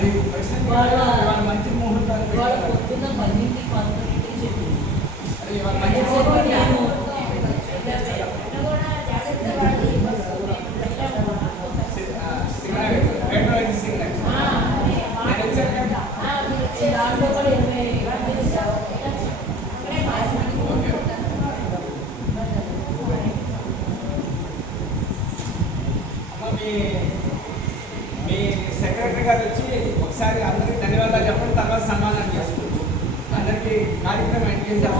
అది వాళ్ళ మంచి ముహూర్తాలు వాళ్ళ పొద్దున్న 10కి 11కి చెప్పింది. అది వాళ్ళ మంచి ముహూర్తాలు దాంట్లో కూడా 20 మీ సెక్రటరీ గారు వచ్చి ఒకసారి అందరికీ ధన్యవాదాలు చెప్పండి, తర్వాత సన్మానం చేసుకుంటాం. అందరికీ కార్యక్రమం ఎండ్ చేద్దాం.